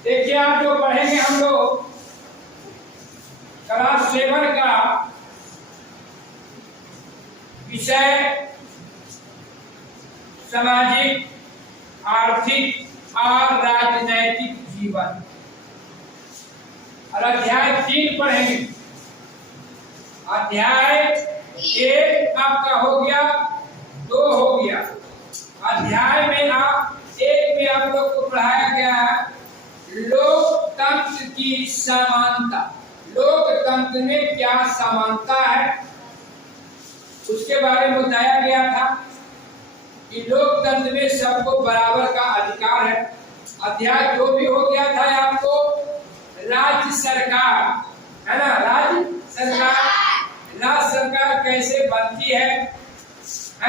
देखिए, आप जो पढ़ेंगे हम लोग क्लास 7 का विषय सामाजिक, आर्थिक और राजनैतिक जीवन, और अध्याय 3 पढ़ेंगे। अध्याय 1 आपका हो गया, 2 हो गया। अध्याय में आप 1 में आप लोग को पढ़ाया गया है लोकतंत्र की समानता। लोकतंत्र में क्या समानता है उसके बारे में बताया गया था कि लोकतंत्र में सबको बराबर का अधिकार है। अध्याय 2 भी हो गया था आपको राज्य सरकार, है ना। राज्य सरकार कैसे बनती है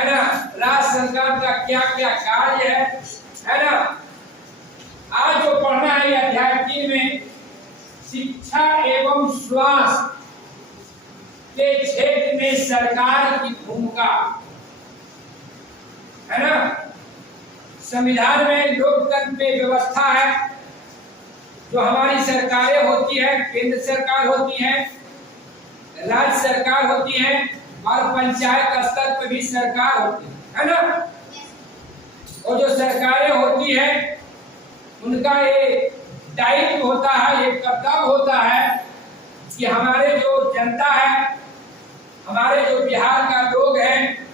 ना। राज्य सरकार का क्या क्या कार्य है ना। आज जो पढ़ना है अध्याय 3 में शिक्षा एवं स्वास्थ्य के क्षेत्र में सरकार की भूमिका, है ना। संविधान में लोकतंत्र में व्यवस्था है, जो हमारी सरकारें होती है, केंद्र सरकार होती है, राज्य सरकार होती है और पंचायत स्तर पर भी सरकार होती है ना। और जो सरकारें होती है उनका ये दायित्व होता है, ये कर्तव्य होता है कि हमारे जो जनता है, हमारे जो बिहार का लोग हैं,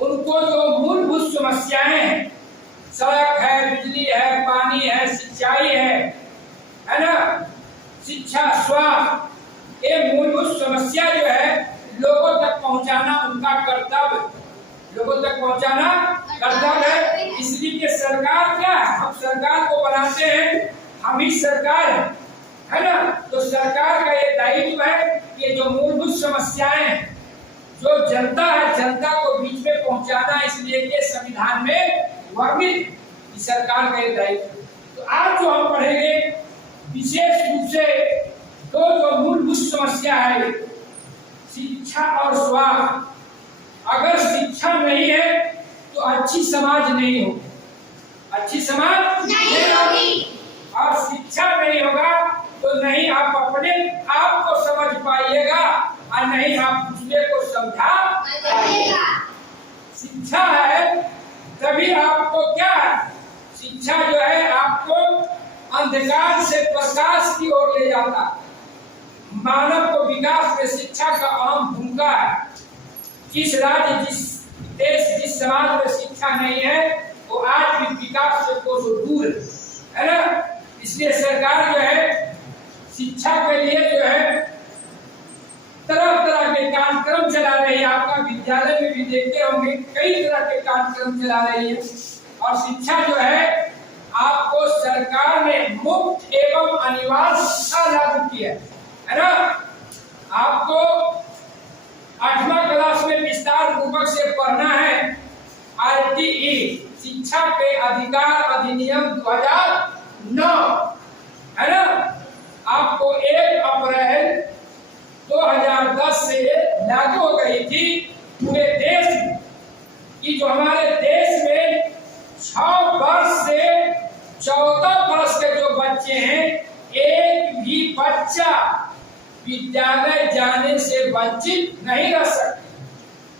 उनको जो मूलभूत समस्याएं हैं, सड़क है, बिजली है, पानी है, सिंचाई है ना, शिक्षा, स्वास्थ्य, ये मूलभूत समस्या जो है लोगों तक पहुंचाना उनका कर्तव्य, लोगों तक पहुंचाना कर्तव्य है। इसलिए कि सरकार क्या है, हम सरकार को बनाते हैं, हम ही सरकार है ना। तो सरकार का ये दायित्व है कि जो मूलभूत समस्याएं जो जनता है, जनता को बीच में पहुंचाना, इसलिए कि संविधान में वर्णित सरकार का ये दायित्व। तो आज जो हम पढ़ेंगे विशेष रूप से जो मूलभूत समस्या है शिक्षा और स्वास्थ्य। अगर शिक्षा नहीं है तो अच्छी समाज नहीं होगी, अच्छी समाज नहीं होगी, और शिक्षा नहीं होगा तो नहीं आप अपने आप को समझ पाइएगा और नहीं आप दूसरे को समझा पाइएगा। शिक्षा है तभी आपको क्या है, शिक्षा जो है आपको अंधकार से प्रकाश की ओर ले जाता है। मानव को विकास में शिक्षा का अहम भूमिका है। जिस राज्य, जिस देश, जिस समाज में शिक्षा नहीं है वो आज भी विकास से कोसों दूर है ना। इसलिए सरकार जो है शिक्षा के लिए जो है तरह तरह के कार्यक्रम चला रही है। आपका विद्यालय में भी देखते होंगे कई तरह के कार्यक्रम चला रही है। और शिक्षा जो है आपको सरकार ने मुफ्त एवं अनिवार्य शिक्षा लागू की है ना। आपको 8वां क्लास में विस्तार पूर्वक से पढ़ना है RTE, शिक्षा के अधिकार अधिनियम 2009, है ना। आपको 1 अप्रैल 2010 से लागू हो गई थी पूरे देश में, कि जो हमारे देश में 6 वर्ष से 14 वर्ष के जो बच्चे हैं, एक भी बच्चा विद्यालय जाने से वंचित नहीं रह सकते।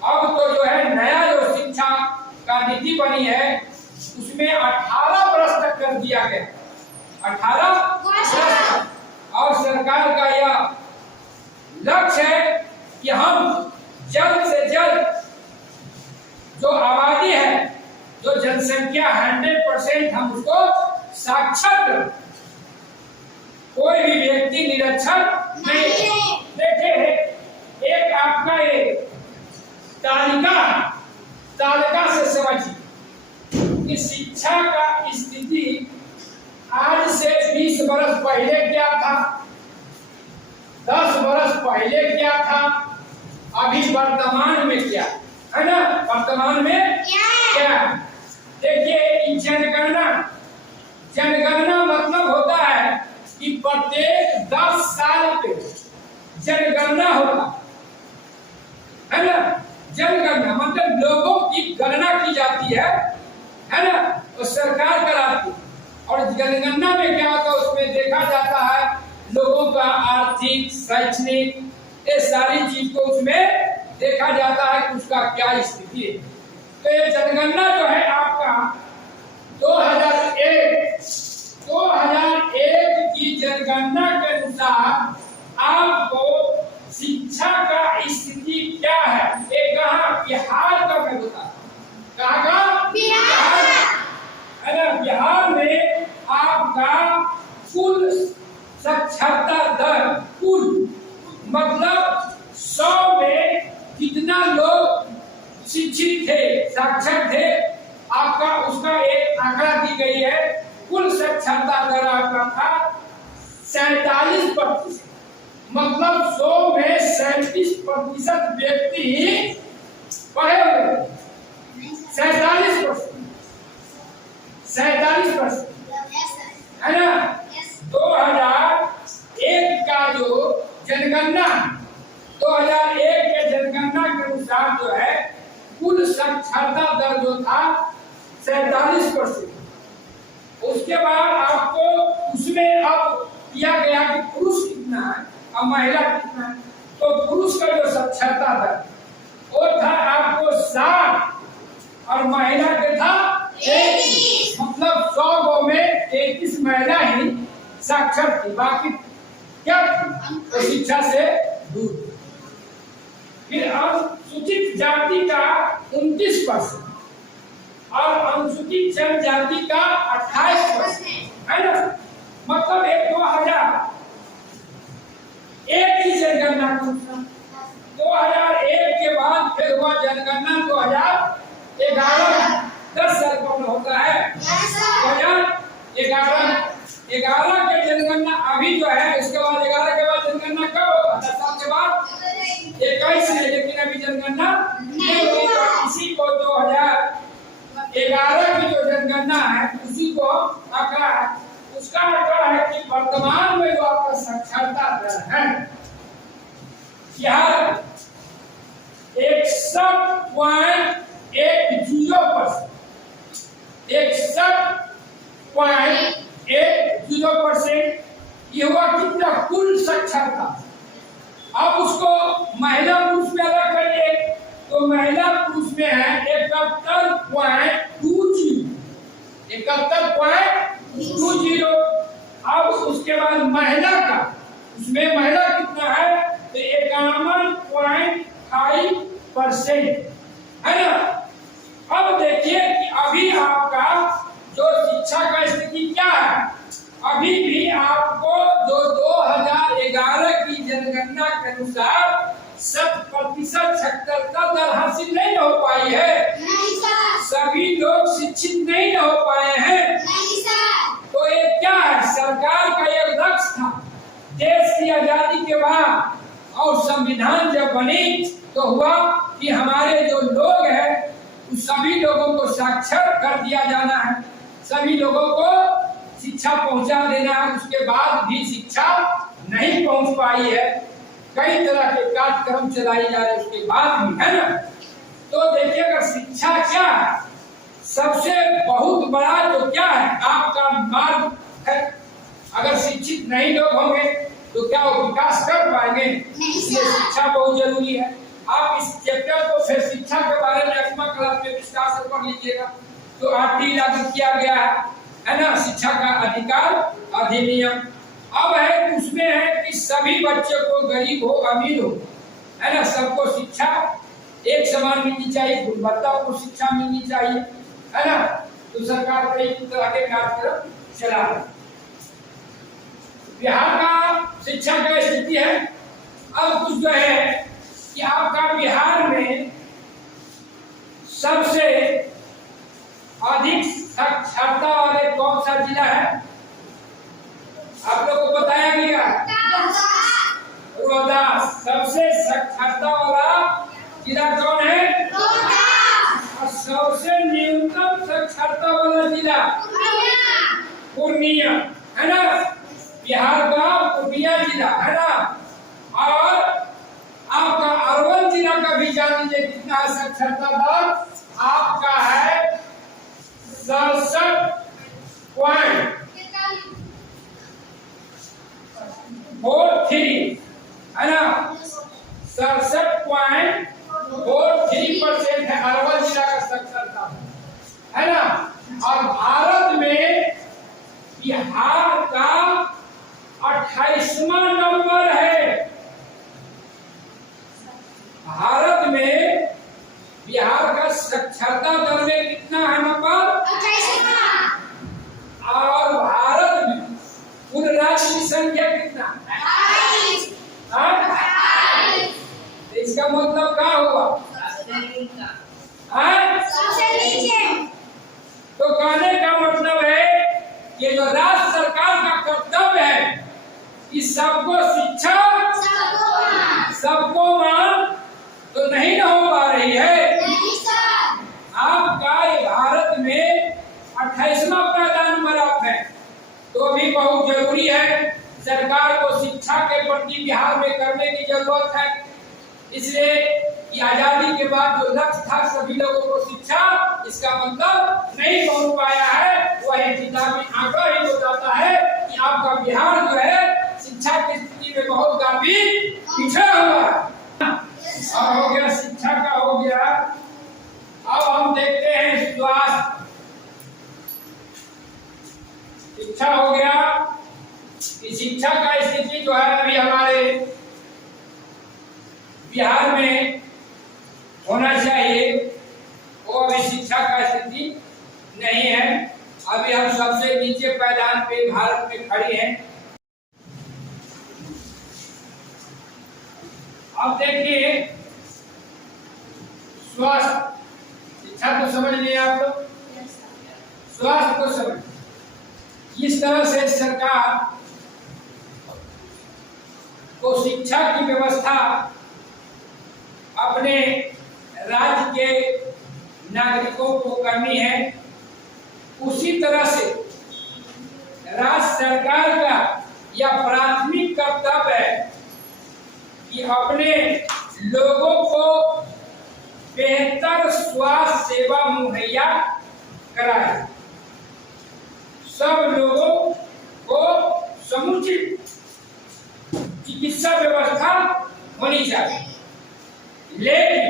अब तो जो है नया जो शिक्षा का नीति बनी है उसमें 18 वर्ष तक कर दिया गया, 18 वर्ष। और सरकार का यह लक्ष्य है कि हम जल्द से जल्द जो आबादी है, जो जनसंख्या 100% हम उसको साक्षर करें। कोई भी व्यक्ति निरक्षर नहीं। देखिए एक आपका ये तालिका से समझिए कि शिक्षा का स्थिति आज से 20 वर्ष पहले क्या था, 10 वर्ष पहले क्या था, अभी वर्तमान में क्या है ना। वर्तमान में क्या, देखिए जनगणना मतलब होता है कि प्रत्येक 10 साल पे जनगणना होता है ना। जनगणना मतलब लोगों की गणना की जाती है है ना, वो सरकार कराती है। और जनगणना में क्या होता है, उसमें देखा जाता है लोगों का आर्थिक, शैक्षणिक, ये सारी चीज को उसमें देखा जाता है कि उसका क्या स्थिति है। तो ये जनगणना जो है आपका 2001 की जनगणना के अनुसार आपको शिक्षा का स्थिति क्या है, ये कहाँ, बिहार का मैं बता, कहाँ का, बिहार है ना। बिहार में आपका कुल साक्षरता दर, कुल मतलब 100 में कितना लोग शिक्षित थे, साक्षर थे, आपका उसका एक आंकड़ा दी गई है। कुल साक्षरता दर आपका था 47%, मतलब 100 में 37% व्यक्ति पढ़े हुए, 47% है ना। 2001 का जो जनगणना, 2001 के जनगणना के अनुसार जो है कुल साक्षरता दर जो था 47%। उसके बाद आपको उसमें अब दिया गया कि पुरुष कितना है और महिला कितना है। तो पुरुष का जो साक्षरता दर वो था आपको 60 और महिला के था 31, मतलब 100 गो में 31 महिला ही साक्षर थी, बाकी क्या तो शिक्षा से दूर। फिर अनुसूचित जाति का 29% और अनुसूचित जनजाति का 28%, है ना। मतलब 2001 की जनगणना, 2001 के बाद फिर हुआ जनगणना 2011, 10 साल कौन होता है, 2011 के जनगणना अभी जो है, इसके बाद 11 के बाद जनगणना कब होगा, 10 साल के बाद 21 है, लेकिन अभी जनगणना नहीं हुई। इसी को 2011 की जो जनगणना है उसी को आंकड़ा है, उसका आंकड़ा है कि वर्तमान में जो आपका साक्षरता दर है बिहार 61.10%, 61.10%। ये हुआ कितना कुल साक्षरता। अब उसको महिला पुरुष में अलग करिए तो महिला पुरुष में है 71.20। अब उसके बाद महिला का, उसमें महिला कितना है तो 51.5%, है ना। अब देखिए कि अभी आपका जो शिक्षा का स्थिति क्या है, अभी भी आपको जो 2011 की जनगणना के अनुसार 100% साक्षरता दर हासिल नहीं हो पाई है, सभी लोग शिक्षित नहीं हो पाए हैं। तो ये क्या है, सरकार का एक लक्ष्य था देश की आजादी के बाद, और संविधान जब बनी तो हुआ कि हमारे जो लोग हैं उन सभी लोगों को साक्षर कर दिया जाना है, सभी लोगों को शिक्षा पहुंचा देना है। उसके बाद भी शिक्षा नहीं पहुंच पाई है, कई तरह के कार्यक्रम चलाई जा रहे उसके बाद भी, है ना। तो देखिएगा शिक्षा क्या है, सबसे बहुत बड़ा जो क्या है आपका मार्ग है। अगर शिक्षित नहीं लोग होंगे तो क्या वो विकास कर पाएंगे, इसलिए शिक्षा बहुत जरूरी है। आप इस चैप्टर को फिर शिक्षा के बारे में 8वां क्लास में विस्तार से पढ़ लीजिएगा। तो आरटी लागू किया गया है ना, शिक्षा का अधिकार अधिनियम। अब है उसमें है कि सभी बच्चों को, गरीब हो अमीर हो, है ना, सबको शिक्षा एक समान मिलनी चाहिए, गुणवत्ता को शिक्षा मिलनी चाहिए, है ना। तो सरकार कई तरह के कार्यक्रम चला रही है। बिहार का शिक्षा का स्थिति है। अब कुछ जो है कि आपका बिहार में सबसे अधिक साक्षरता वाले कौन सा जिला है, आप लोग को बताया गया, रोहतास। सबसे साक्षरता वाला जिला कौन है, और सबसे न्यूनतम साक्षरता वाला जिला पूर्णिया, है ना। बिहार का पूर्णिया जिला, है ना। और आपका अरवल जिला का भी जान लीजिए कितना साक्षरता दर आपका है 67.43 है ना, 67.43% है अरवल जिला का साक्षरता है ना। और भारत में बिहार का 28वां नंबर है। भारत में बिहार का साक्षरता दर में कितना है नंबर? 28वां। और भारत में कुल राज्य की संख्या कितना? 28। इसका मतलब क्या हुआ? सबसे नीचे। तो कहने का मतलब है कि जो राज्य सरकार का कर्तव्य है कि सबको शिक्षा सबको मान, तो नहीं ना हो पा रही है। आपका ये भारत में 28वां पहला नंबर आप है, तो अभी बहुत जरूरी है। सरकार को शिक्षा के प्रति बिहार में करने की जरूरत है, इसलिए कि आजादी के बाद जो लक्ष्य था सभी लोगों को शिक्षा, इसका मतलब नहीं पहुंच पाया है। वही किताबी आंकड़ा ही बताता है कि आपका बिहार जो है शिक्षा की स्थिति में बहुत काफी पिछड़ा हुआ है। और हो गया शिक्षा का, हो गया। अब हम देखते हैं स्वास्थ्य। शिक्षा हो गया कि शिक्षा का स्थिति जो है अभी हमारे बिहार में होना चाहिए, वो अभी शिक्षा का स्थिति नहीं है। अभी हम सबसे नीचे पायदान पे भारत में खड़े हैं। अब देखिए स्वास्थ्य, शिक्षा तो समझ लिए आप लोग, स्वास्थ्य को समझ। इस तरह से सरकार को शिक्षा की व्यवस्था अपने राज्य के नागरिकों को करनी है, उसी तरह से राज्य सरकार का यह प्राथमिक कर्तव्य है कि अपने लोगों को बेहतर स्वास्थ्य सेवा मुहैया कराए। सब लोगों को समुचित चिकित्सा व्यवस्था होनी चाहिए। लेकिन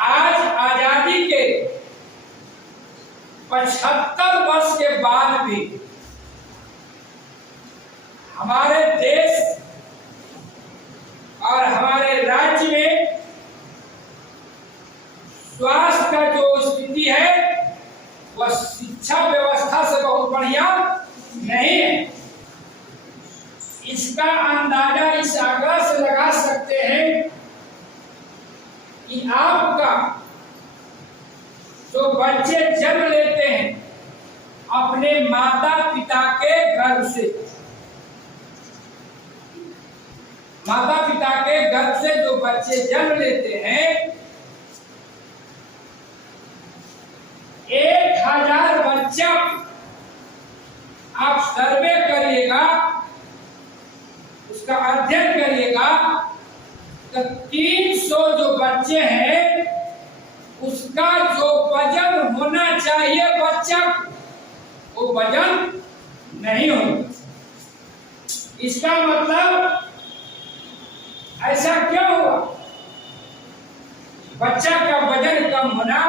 आज आजादी के 75 वर्ष के बाद भी हमारे देश और हमारे राज्य में स्वास्थ्य का जो स्थिति है वह शिक्षा व्यवस्था से बहुत बढ़िया नहीं है। इसका अंदाजा इस आंकड़ा से लगा सकते हैं कि आपका जो बच्चे जन्म लेते हैं अपने माता पिता के गर्भ से, माता पिता के गर्भ से जो बच्चे जन्म लेते हैं, 1000 बच्चा आप सर्वे करिएगा, उसका अध्ययन करिएगा, तो 300 जो बच्चे हैं उसका जो वजन होना चाहिए बच्चा, वो वजन नहीं होता। इसका मतलब ऐसा क्यों हुआ? बच्चा का वजन कम होना,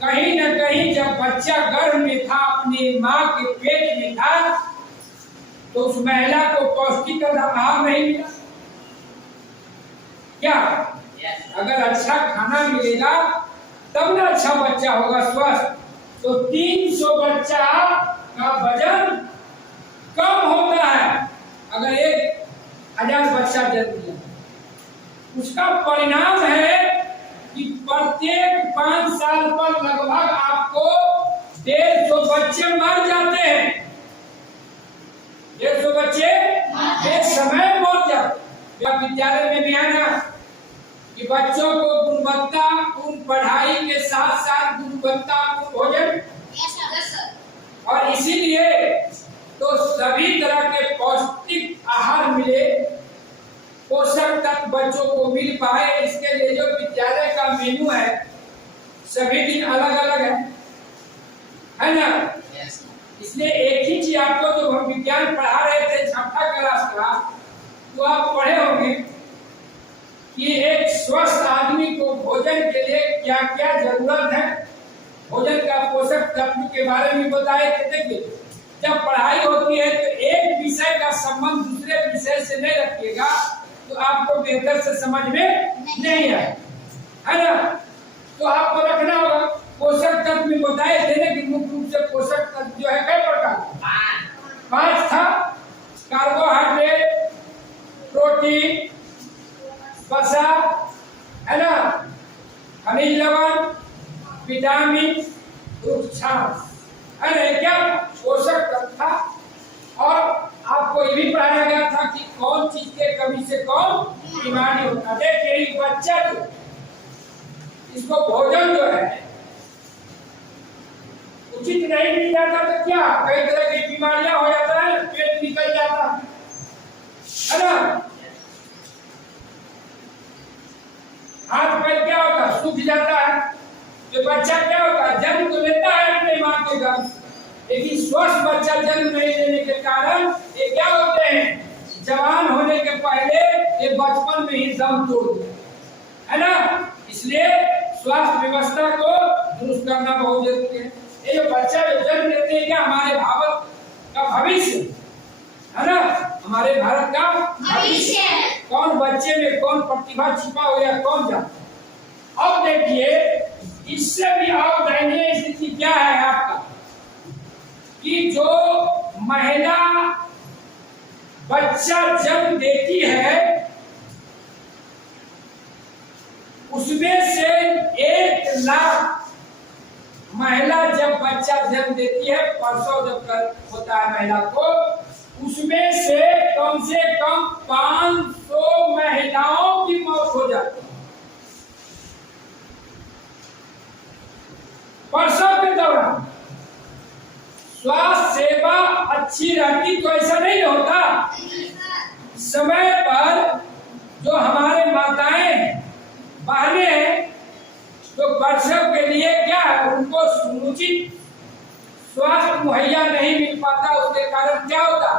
कहीं न कहीं जब बच्चा गर्भ में था, अपनी माँ के पेट में था, तो उस महिला को पौष्टिक आहार नहीं मिला क्या? अगर अच्छा खाना मिलेगा तब ना अच्छा बच्चा होगा स्वस्थ। तो 300 बच्चा का वजन कम होता है अगर 1000 बच्चा जन्म लिया। उसका परिणाम है कि प्रत्येक 5 साल पर लगभग आपको 150 बच्चे मर जाते हैं। 150 बच्चे एक समय मर जाते। विद्यालय में भी है ना कि बच्चों को गुणवत्तापूर्ण पढ़ाई के साथ साथ गुणवत्तापूर्ण भोजन, और इसीलिए तो सभी तरह के पौष्टिक आहार मिले, पोषक तत्व बच्चों को मिल पाए। इसके लिए जो विद्यालय का मेनू है सभी दिन अलग अलग है। है ना। इसलिए एक ही चीज आपको जो हम विज्ञान पढ़ा रहे थे छठा क्लास का, तो आप पढ़े होंगे कि एक स्वस्थ आदमी को भोजन के लिए क्या क्या जरूरत है, भोजन का पोषक तत्व के बारे में बताए थे। देखिए, जब पढ़ाई होती है तो एक विषय का संबंध दूसरे विषय से नहीं रखिएगा तो आपको बेहतर से समझ में नहीं आए, है ना। तो आपको रखना होगा। पोषक तत्व में बताए थे ना कि मुख्य रूप से पोषक तत्व जो है कई प्रकार, 5 था। कार्बोहाइड्रेट, प्रोटीन, वसा, है ना, खनिज लवण, विटामिन, क्षार, है ना, क्या पोषक तत्व था। और आपको ये भी पढ़ाया गया था कि कौन चीज के कमी से कौन बीमारी होता है। देखिए, बच्चा जो इसको भोजन जो है उचित नहीं मिल जाता तो क्या कई तरह की बीमारियां हो जाता है, पेट निकल जाता है ना, हाथ पैर क्या होता है, सूख जाता है। तो बच्चा क्या होता है, जन्म तो लेता है अपने मां के गर्भ, लेकिन स्वस्थ बच्चा जन्म नहीं लेने के कारण ये क्या होते हैं, जवान होने के पहले ये बचपन में ही दम तोड़ देते हैं, है ना। इसलिए स्वास्थ्य व्यवस्था को दुरुस्त करना बहुत जरूरी है। ये जो बच्चा जो जन्म लेते हैं क्या हमारे भारत का भविष्य, है ना, हमारे भारत का भविष्य है। कौन बच्चे में कौन प्रतिभा छिपा हो या कौन जानता। अब देखिए, इससे भी और दयनीय स्थिति क्या है आपका कि जो महिला बच्चा जन्म देती है उसमें से 1 लाख महिला जब बच्चा जन्म देती है, प्रसव जब होता है महिला को, उसमें से कम 500 महिलाओं की मौत हो जाती है प्रसव के दौरान। स्वास्थ्य सेवा अच्छी रहती तो ऐसा नहीं होता। समय पर जो हमारे माताएं बहनें हैं तो प्रसव के लिए क्या है, उनको समुचित स्वास्थ्य मुहैया नहीं मिल पाता। उसके कारण क्या होता,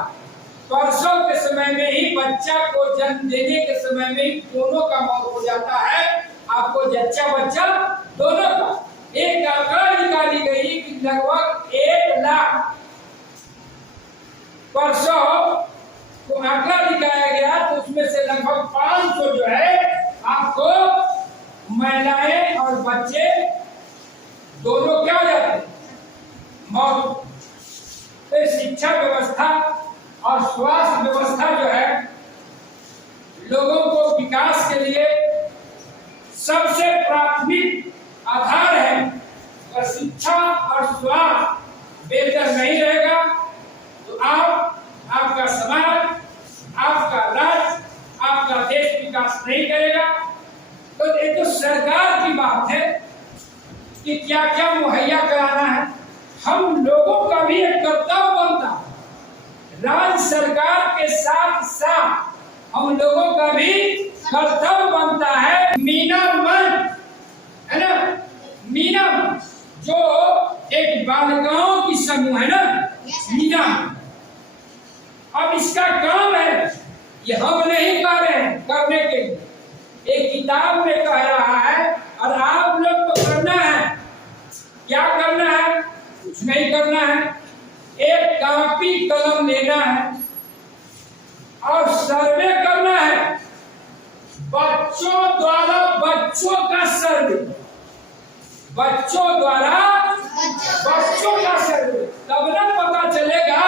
प्रसव के समय में ही, बच्चा को जन्म देने के समय में ही दोनों का मौत हो जाता है। आपको जच्चा बच्चा दोनों का। एक आंकड़ा निकाली गई कि लगभग 1 लाख प्रसव को आंकड़ा दिखाया गया, तो उसमें से लगभग 500 जो है आपको महिलाएं और बच्चे दोनों क्या हो जाते हैं, मौत। तो शिक्षा व्यवस्था और स्वास्थ्य व्यवस्था जो है लोगों को विकास के लिए सबसे प्राथमिक आधार है। अगर शिक्षा और स्वास्थ्य बेहतर नहीं रहेगा तो आपका समाज, आपका राज्य, आपका देश विकास नहीं करेगा। तो ये तो सरकार की बात है कि क्या क्या मुहैया कराना है। हम लोगों का भी एक कर्तव्य बनता है, राज्य सरकार के साथ साथ हम लोगों का भी कर्तव्य बनता है। मीना मंच, है ना, मीना जो एक बालिकाओं की समूह है ना, मीना। अब इसका काम है, ये हम नहीं कर रहे हैं करने के लिए, एक किताब में कह रहा है और आप लोग को करना है। क्या करना है, कुछ नहीं करना है, एक कॉपी कलम लेना है और सर्वे करना है। बच्चों द्वारा बच्चों का सर्वे, बच्चों द्वारा बच्चों का सर्वे, तब ना पता चलेगा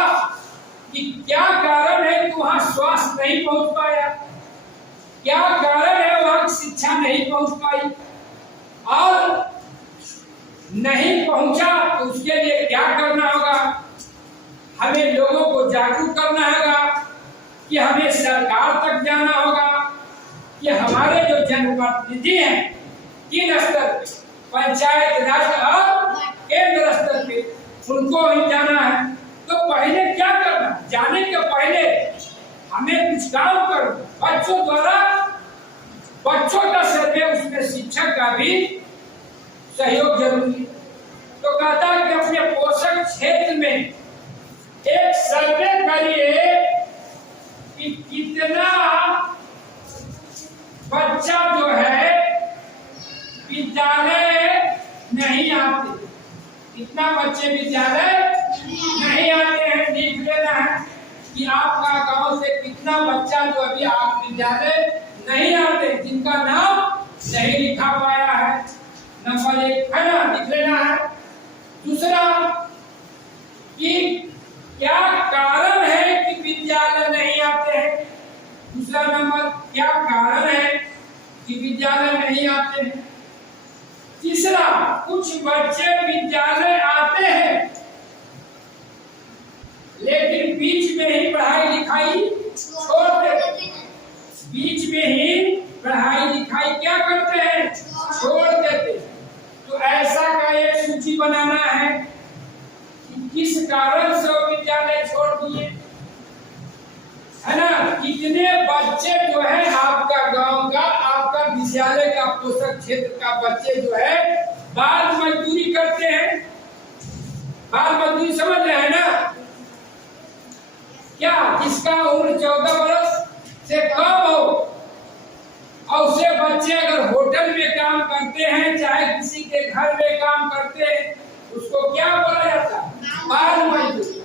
कि क्या कारण है कि वहां स्वास्थ्य नहीं पहुंच पाया, क्या कारण है वहां शिक्षा नहीं पहुंच पाई, और नहीं पहुंचा तो उसके लिए क्या करना होगा। हमें लोगों को जागरूक करना होगा कि हमें सरकार तक जाना होगा कि हमारे जो जनप्रतिनिधि हैं 3 स्तर पे, पंचायत राज और केंद्र स्तर पे, उनको ही जाना है। तो पहले क्या करना, जाने के पहले हमें कुछ काम करो। बच्चों द्वारा बच्चों का सर्वे, उसमें शिक्षक का भी सहयोग जरूरी है। तो कहता है कि अपने पोषक क्षेत्र में एक सर्वे करिए कि कितना बच्चा जो है विद्यालय नहीं आते, कितना बच्चे विद्यालय नहीं आते हैं। लिख लेना है कि आपका गांव से कितना बच्चा जो अभी आप विद्यालय नहीं आते, जिनका नाम नहीं लिखा पाया है। नंबर 1 है ना, लिख लेना है। दूसरा कि क्या कारण है कि विद्यालय नहीं आते हैं। दूसरा नंबर, क्या कारण है कि विद्यालय नहीं आते हैं। तीसरा, कुछ बच्चे विद्यालय आते हैं लेकिन बीच में ही पढ़ाई लिखाई छोड़ देते हैं। बीच में ही पढ़ाई लिखाई क्या करते हैं, छोड़ देते हैं। तो ऐसा का एक सूची बनाना है कि किस कारण से वो विद्यालय छोड़ दिए, है ना। कितने बच्चे जो है आपका गांव का, आपका विद्यालय का पोषक क्षेत्र का बच्चे जो है बाल मजदूरी करते हैं। बाल मजदूरी समझ रहे हैं ना, क्या जिसका उम्र 14 वर्ष से कम हो और उसे बच्चे अगर होटल में काम करते हैं, चाहे किसी के घर में काम करते हैं, उसको क्या बोला जाता है, बाल मजदूरी।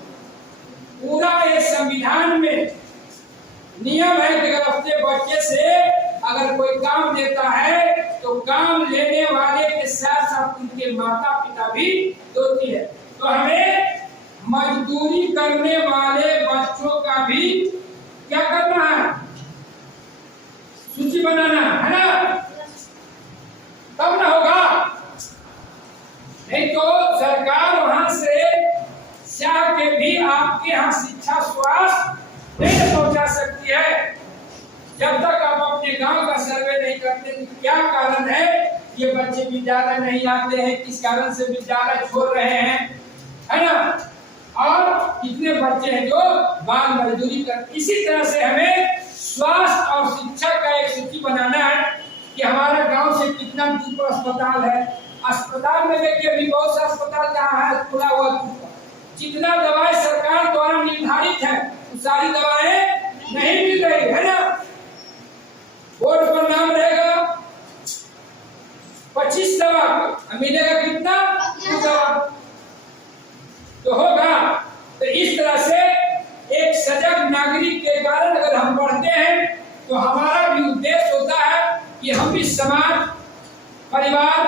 पूरा ये संविधान में नियम है कि अगर अपने बच्चे से अगर कोई काम लेता है तो काम लेने वाले के साथ साथ उनके माता पिता भी दोषी है। तो हमें मजदूरी करने वाले बच्चों का भी क्या करना है, सूची बनाना है ना, तब ना होगा। नहीं तो सरकार वहां से चाह के भी आपके यहाँ शिक्षा स्वास्थ्य नहीं पहुंचा सकती है जब तक आप अपने गांव का सर्वे नहीं करते। क्या कारण है ये बच्चे विद्यालय नहीं आते हैं, किस कारण से विद्यालय छोड़ रहे हैं, है ना, और कितने बच्चे हैं जो बाल मजदूरी करते। इसी तरह से हमें स्वास्थ्य और शिक्षा का एक सूची बनाना है कि हमारा गांव से कितना दूर पर अस्पताल है। अस्पताल में देखिए अभी बहुत सा अस्पताल जहाँ है खुला हुआ, जितना दवाई सरकार द्वारा निर्धारित है वो सारी दवाएं नहीं मिल रही है ना। बोर्ड पर नाम रहेगा 25 दवा, मिलेगा कितना, 2 दवा तो होगा। तो इस तरह से एक सजग नागरिक के कारण अगर हम बढ़ते हैं तो हमारा भी उद्देश्य होता है कि हम भी समाज, परिवार,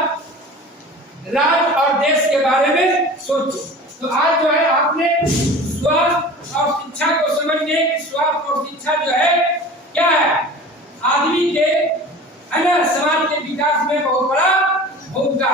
राज्य और देश के बारे में सोचें। तो आज जो है आपने स्वास्थ्य और शिक्षा को समझने कि स्वास्थ्य और शिक्षा जो है क्या है, आदमी के, है ना, समाज के विकास में बहुत बड़ा भूमिका।